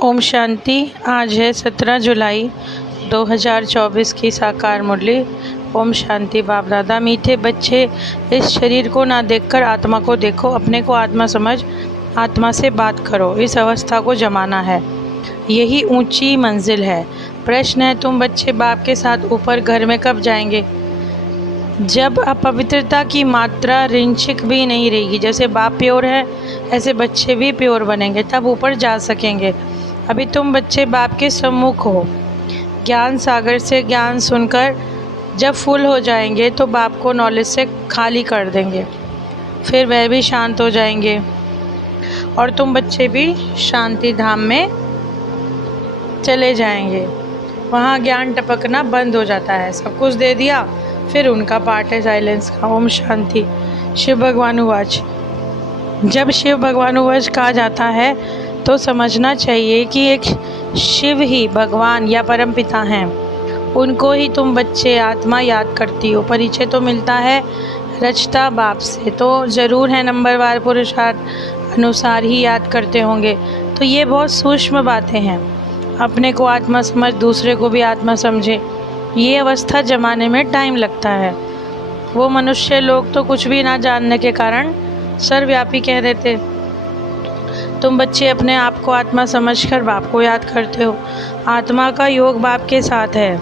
ओम शांति। आज है 17 जुलाई 2024 की साकार मुरली। ओम शांति। बाप दादा, मीठे बच्चे, इस शरीर को ना देखकर आत्मा को देखो, अपने को आत्मा समझ आत्मा से बात करो। इस अवस्था को जमाना है, यही ऊंची मंजिल है। प्रश्न है, तुम बच्चे बाप के साथ ऊपर घर में कब जाएंगे? जब अपवित्रता की मात्रा रिंचिक भी नहीं रहेगी। जैसे बाप प्योर है, ऐसे बच्चे भी प्योर बनेंगे, तब ऊपर जा सकेंगे। अभी तुम बच्चे बाप के सम्मुख हो, ज्ञान सागर से ज्ञान सुनकर जब फुल हो जाएंगे तो बाप को नॉलेज से खाली कर देंगे, फिर वह भी शांत हो जाएंगे और तुम बच्चे भी शांति धाम में चले जाएंगे। वहाँ ज्ञान टपकना बंद हो जाता है। सब कुछ दे दिया, फिर उनका पार्ट है साइलेंस का। ओम शांति। शिव भगवानुवाच। जब शिव भगवानुवाच कहा जाता है तो समझना चाहिए कि एक शिव ही भगवान या परम पिता हैं। उनको ही तुम बच्चे आत्मा याद करती हो। परिचय तो मिलता है रचता बाप से, तो ज़रूर है नंबरवार पुरुषार्थ अनुसार ही याद करते होंगे। तो ये बहुत सूक्ष्म बातें हैं। अपने को आत्मा समझ, दूसरे को भी आत्मा समझे, ये अवस्था जमाने में टाइम लगता है। वो मनुष्य लोग तो कुछ भी ना जानने के कारण सर्वव्यापी कह देते। तुम बच्चे अपने आप को आत्मा समझकर बाप को याद करते हो। आत्मा का योग बाप के साथ है।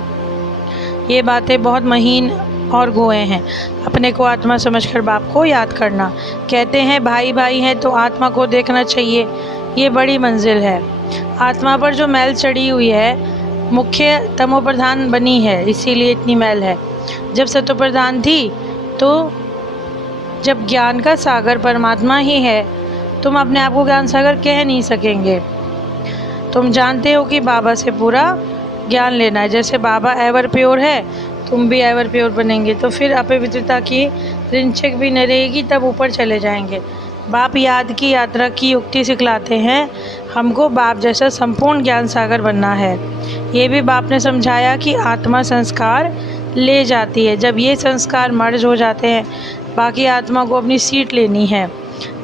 ये बातें बहुत महीन और गोए हैं। अपने को आत्मा समझकर बाप को याद करना। कहते हैं भाई भाई हैं तो आत्मा को देखना चाहिए, ये बड़ी मंजिल है। आत्मा पर जो मैल चढ़ी हुई है, मुख्य तमोप्रधान बनी है, इसीलिए इतनी मैल है। जब सतोप्रधान थी तो जब ज्ञान का सागर परमात्मा ही है, तुम अपने आप को ज्ञान सागर कह नहीं सकेंगे। तुम जानते हो कि बाबा से पूरा ज्ञान लेना है। जैसे बाबा एवर प्योर है, तुम भी एवर प्योर बनेंगे, तो फिर अपवित्रता की रिंचक भी नहीं रहेगी, तब ऊपर चले जाएंगे। बाप याद की यात्रा की युक्ति सिखलाते हैं। हमको बाप जैसा संपूर्ण ज्ञान सागर बनना है। ये भी बाप ने समझाया कि आत्मा संस्कार ले जाती है। जब ये संस्कार मर्ज हो जाते हैं, बाकी आत्मा को अपनी सीट लेनी है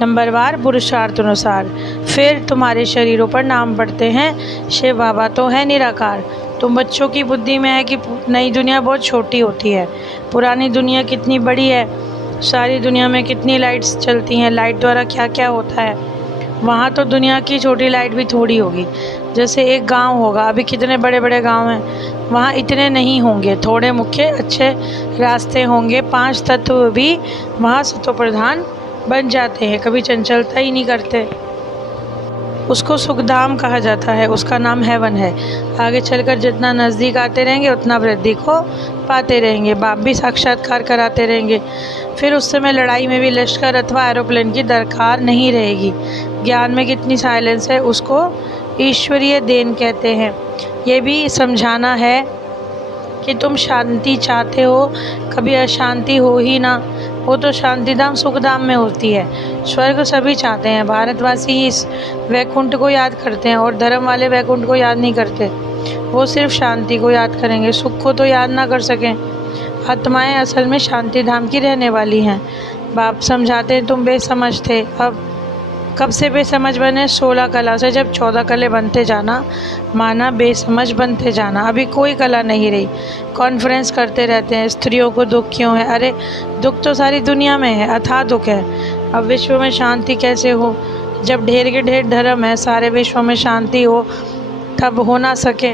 नंबरवार पुरुषार्थ अनुसार। फिर तुम्हारे शरीरों पर नाम पड़ते हैं। शिव बाबा तो है निराकार। तुम बच्चों की बुद्धि में है कि नई दुनिया बहुत छोटी होती है, पुरानी दुनिया कितनी बड़ी है, सारी दुनिया में कितनी लाइट्स चलती हैं, लाइट द्वारा क्या क्या होता है। वहाँ तो दुनिया की छोटी लाइट भी थोड़ी होगी। जैसे एक गांव होगा, अभी कितने बड़े बड़े गांव हैं, वहाँ इतने नहीं होंगे, थोड़े मुख्य अच्छे रास्ते होंगे। 5 तत्व भी वहाँ सतोप्रधान बन जाते हैं, कभी चंचलता ही नहीं करते। उसको सुखधाम कहा जाता है, उसका नाम हेवन है। आगे चलकर जितना नज़दीक आते रहेंगे उतना वृद्धि को पाते रहेंगे। बाप भी साक्षात्कार कराते रहेंगे। फिर उस समय लड़ाई में भी लश्कर अथवा एरोप्लेन की दरकार नहीं रहेगी। ज्ञान में कितनी साइलेंस है, उसको ईश्वरीय देन कहते हैं। ये भी समझाना है कि तुम शांति चाहते हो, कभी अशांति हो ही ना। वो तो शांतिधाम सुखधाम में होती है। स्वर्ग सभी चाहते हैं, भारतवासी ही इस वैकुंठ को याद करते हैं और धर्म वाले वैकुंठ को याद नहीं करते। वो सिर्फ शांति को याद करेंगे, सुख को तो याद ना कर सकें। आत्माएं असल में शांति धाम की रहने वाली हैं। बाप समझाते हैं तुम बेसमझ थे, अब कब से बेसमझ बने? 16 कला से। जब 14 कले बनते जाना, माना बेसमझ बनते जाना। अभी कोई कला नहीं रही। कॉन्फ्रेंस करते रहते हैं, स्त्रियों को दुख क्यों है? अरे दुख तो सारी दुनिया में है, अथाह दुख है। अब विश्व में शांति कैसे हो? जब ढेर के ढेर धर्म है, सारे विश्व में शांति हो तब हो ना सके,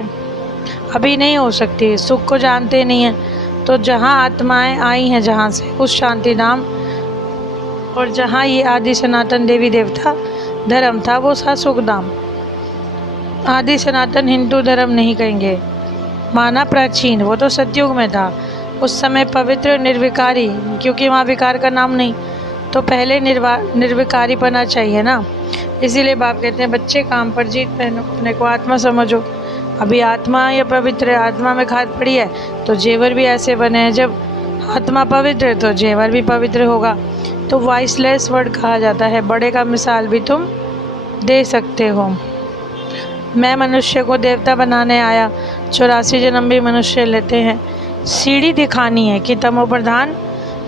अभी नहीं हो सकती। सुख को जानते नहीं हैं, तो जहाँ आत्माएं आई हैं, जहाँ से उस शांति धाम, और जहाँ ये आदि सनातन देवी देवता धर्म था, वो था सुखधाम। आदि सनातन हिंदू धर्म नहीं कहेंगे, माना प्राचीन, वो तो सतयुग में था। उस समय पवित्र निर्विकारी, क्योंकि वहाँ विकार का नाम नहीं, तो पहले निर्विकारी पना चाहिए ना। इसीलिए बाप कहते हैं बच्चे काम पर जीत पहनो, अपने को आत्मा समझो। अभी आत्मा या पवित्र, आत्मा में खाद पड़ी है तो जेवर भी ऐसे बने हैं। जब आत्मा पवित्र है तो जेवर भी पवित्र होगा। तो वॉइसलेस वर्ड कहा जाता है। बड़े का मिसाल भी तुम दे सकते हो। मैं मनुष्य को देवता बनाने आया, 84 जन्म भी मनुष्य लेते हैं। सीढ़ी दिखानी है कि तमोप्रधान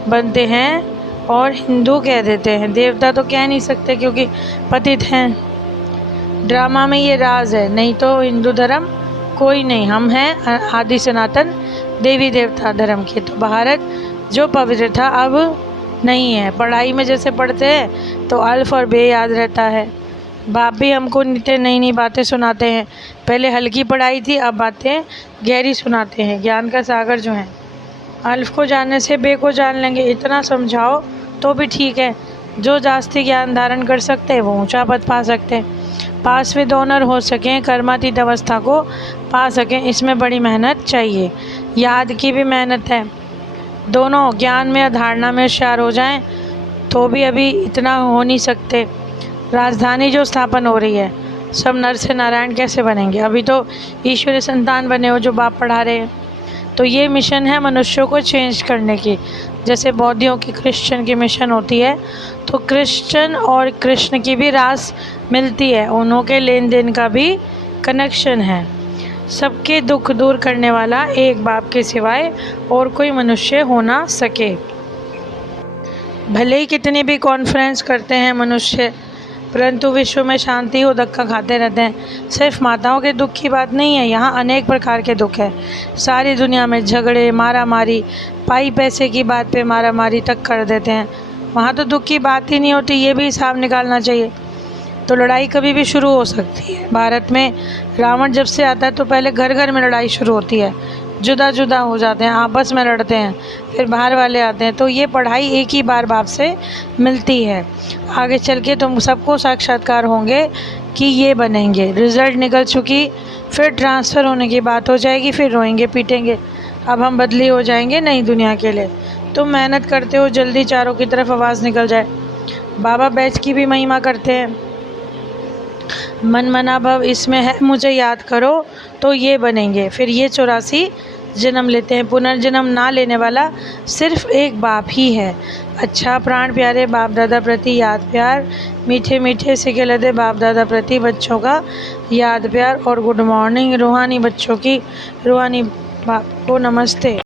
बनते हैं और हिंदू कह देते हैं। देवता तो कह नहीं सकते क्योंकि पतित हैं। ड्रामा में ये राज है, नहीं तो हिंदू धर्म कोई नहीं, हम हैं आदि सनातन देवी देवता धर्म के। तो भारत जो पवित्र था अब नहीं है। पढ़ाई में जैसे पढ़ते हैं तो अल्फ और बे याद रहता है। बाप भी हमको नित्य नई नई बातें सुनाते हैं। पहले हल्की पढ़ाई थी, अब बातें गहरी सुनाते हैं। ज्ञान का सागर जो है, अल्फ को जानने से बे को जान लेंगे, इतना समझाओ तो भी ठीक है। जो जास्ती ज्ञान धारण कर सकते हैं वो ऊंचा पद पा सकते हैं। पास विद ऑनर हो सकें, कर्मातीत अवस्था को पा सकें, इसमें बड़ी मेहनत चाहिए। याद की भी मेहनत है। दोनों ज्ञान में और धारणा में होशियार हो जाएं तो भी अभी इतना हो नहीं सकते। राजधानी जो स्थापन हो रही है, सब नर से नारायण कैसे बनेंगे? अभी तो ईश्वरीय संतान बने हो जो बाप पढ़ा रहे हैं। तो ये मिशन है मनुष्यों को चेंज करने की। जैसे बौद्धियों की क्रिश्चियन की मिशन होती है, तो क्रिश्चियन और कृष्ण की भी रास मिलती है, उन्हों के लेन देन का भी कनेक्शन है। सबके दुख दूर करने वाला एक बाप के सिवाय और कोई मनुष्य हो ना सके। भले ही कितनी भी कॉन्फ्रेंस करते हैं मनुष्य, परंतु विश्व में शांति हो धक्का खाते रहते हैं। सिर्फ माताओं के दुख की बात नहीं है, यहाँ अनेक प्रकार के दुख है। सारी दुनिया में झगड़े, मारा मारी, पाई पैसे की बात पे मारा मारी तक कर देते हैं। वहाँ तो दुख की बात ही नहीं होती, ये भी हिसाब निकालना चाहिए। तो लड़ाई कभी भी शुरू हो सकती है। भारत में रावण जब से आता है तो पहले घर घर में लड़ाई शुरू होती है, जुदा जुदा हो जाते हैं, आपस में लड़ते हैं, फिर बाहर वाले आते हैं। तो ये पढ़ाई एक ही बार बाप से मिलती है। आगे चल के तुम सबको साक्षात्कार होंगे कि ये बनेंगे। रिज़ल्ट निकल चुकी, फिर ट्रांसफ़र होने की बात हो जाएगी, फिर रोएंगे पीटेंगे। अब हम बदली हो जाएंगे नई दुनिया के लिए। तुम मेहनत करते हो, जल्दी चारों की तरफ आवाज़ निकल जाए। बाबा बैच की भी महिमा करते हैं, मन मना भव इसमें है मुझे याद करो तो ये बनेंगे। फिर ये 84 जन्म लेते हैं। पुनर्जन्म ना लेने वाला सिर्फ एक बाप ही है। अच्छा प्राण प्यारे बाप दादा प्रति याद प्यार, मीठे मीठे सिके लदे बाप दादा प्रति बच्चों का याद प्यार और गुड मॉर्निंग। रूहानी बच्चों की रूहानी बाप को नमस्ते।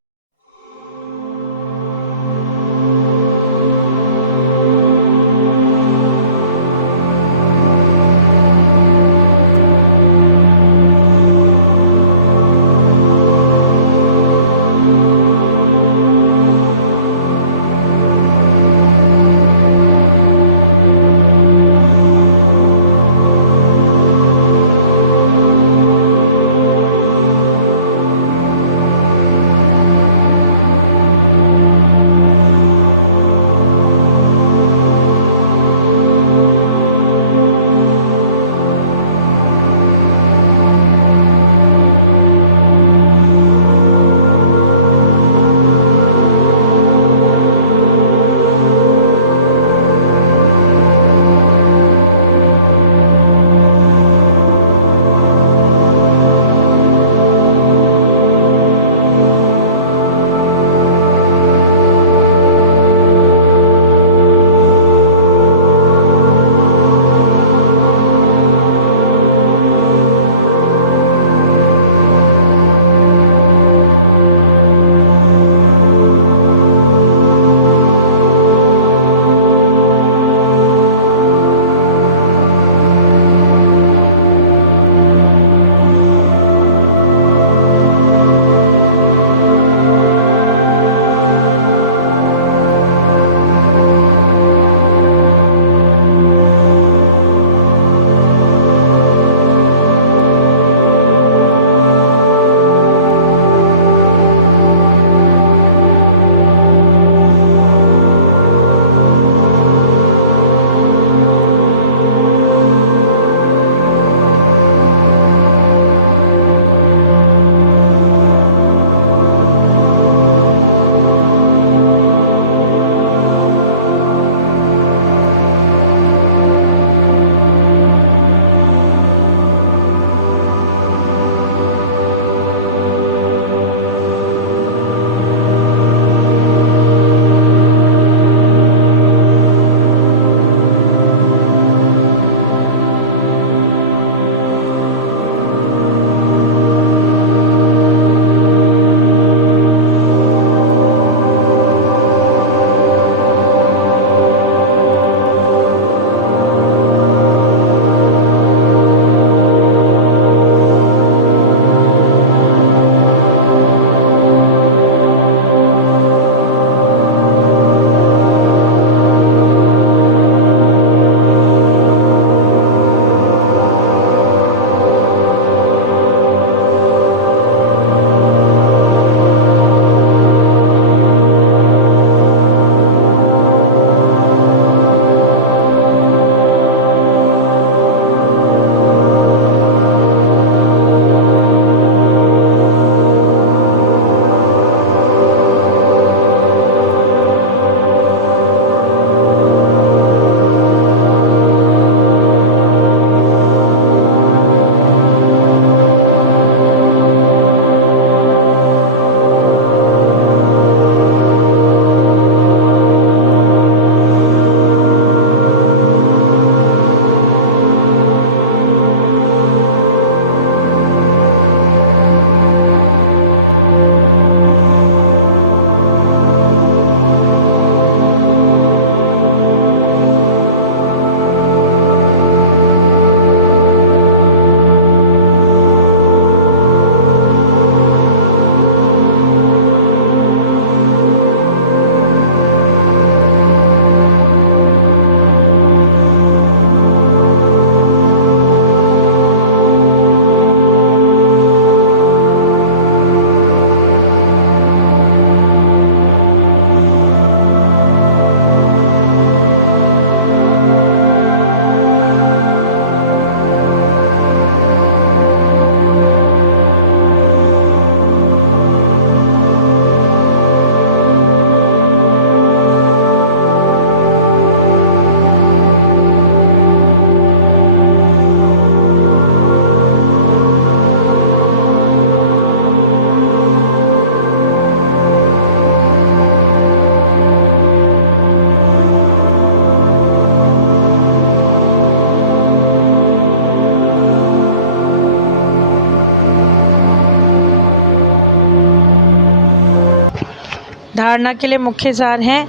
धारणा के लिए मुख्य सार हैं।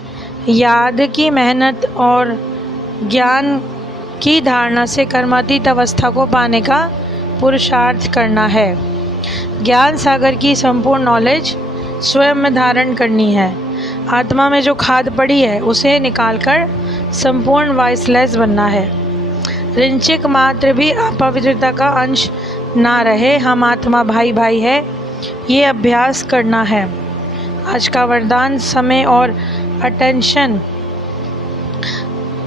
याद की मेहनत और ज्ञान की धारणा से कर्मातीत अवस्था को पाने का पुरुषार्थ करना है। ज्ञान सागर की संपूर्ण नॉलेज स्वयं में धारण करनी है। आत्मा में जो खाद पड़ी है उसे निकालकर संपूर्ण वाइसलेस बनना है। रिंचिक मात्र भी अपवित्रता का अंश ना रहे। हम आत्मा भाई भाई है, ये अभ्यास करना है। आज का वरदान समय और अटेंशन।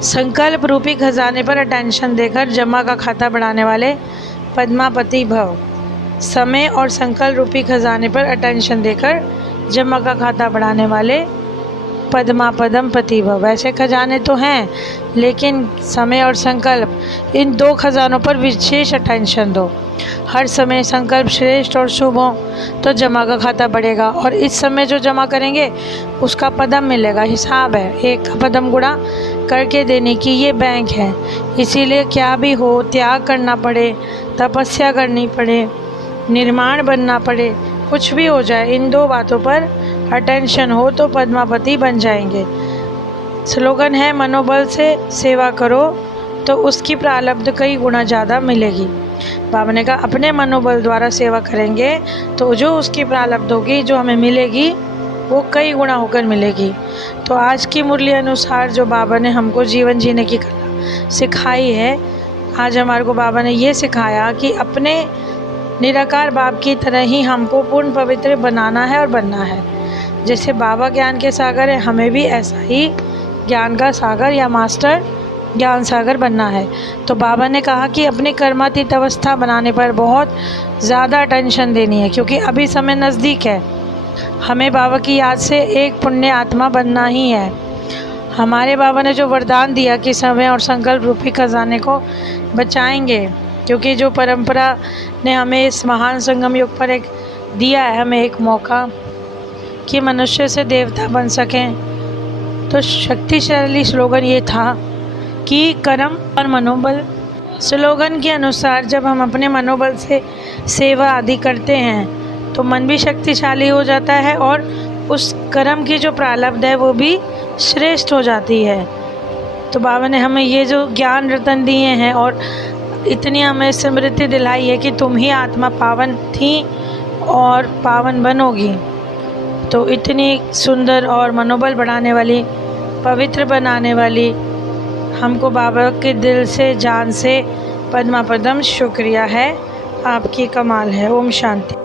संकल्प रूपी खजाने पर अटेंशन देकर जमा का खाता बढ़ाने वाले पद्मापति भव। समय और संकल्प रूपी खजाने पर अटेंशन देकर जमा का खाता बढ़ाने वाले पद्मापदम पति भव। वैसे खजाने तो हैं, लेकिन समय और संकल्प, इन दो खजानों पर विशेष अटेंशन दो। हर समय संकल्प श्रेष्ठ और शुभ हो तो जमा का खाता बढ़ेगा, और इस समय जो जमा करेंगे उसका पदम मिलेगा। हिसाब है, एक का पदम गुणा करके देने की ये बैंक है। इसीलिए क्या भी हो, त्याग करना पड़े, तपस्या करनी पड़े, निर्माण बनना पड़े, कुछ भी हो जाए, इन दो बातों पर अटेंशन हो तो पद्मापति बन जाएंगे। स्लोगन है, मनोबल से सेवा करो तो उसकी प्रारब्ध कई गुना ज़्यादा मिलेगी। बाबा ने कहा अपने मनोबल द्वारा सेवा करेंगे तो जो उसकी प्रारब्ध होगी, जो हमें मिलेगी, वो कई गुना होकर मिलेगी। तो आज की मुरली अनुसार जो बाबा ने हमको जीवन जीने की कला सिखाई है, आज हमारे को बाबा ने ये सिखाया कि अपने निराकार बाप की तरह ही हमको पूर्ण पवित्र बनाना है और बनना है। जैसे बाबा ज्ञान के सागर है, हमें भी ऐसा ही ज्ञान का सागर या मास्टर ज्ञान सागर बनना है। तो बाबा ने कहा कि अपनी कर्मातीत अवस्था बनाने पर बहुत ज़्यादा अटेंशन देनी है, क्योंकि अभी समय नज़दीक है। हमें बाबा की याद से एक पुण्य आत्मा बनना ही है। हमारे बाबा ने जो वरदान दिया कि समय और संकल्प रूपी खजाने को बचाएंगे, क्योंकि जो परंपरा ने हमें इस महान संगम युग पर एक दिया है, हमें एक मौका कि मनुष्य से देवता बन सकें। तो शक्तिशाली स्लोगन ये था कि कर्म और मनोबल। स्लोगन के अनुसार जब हम अपने मनोबल से सेवा आदि करते हैं तो मन भी शक्तिशाली हो जाता है, और उस कर्म की जो प्रारब्ध है वो भी श्रेष्ठ हो जाती है। तो बाबा ने हमें ये जो ज्ञान रतन दिए हैं और इतनी हमें स्मृति दिलाई है कि तुम ही आत्मा पावन थी और पावन बनोगी। तो इतनी सुंदर और मनोबल बढ़ाने वाली, पवित्र बनाने वाली हमको बाबा के दिल से, जान से पद्मापदम शुक्रिया है। आपकी कमाल है। ओम शांति।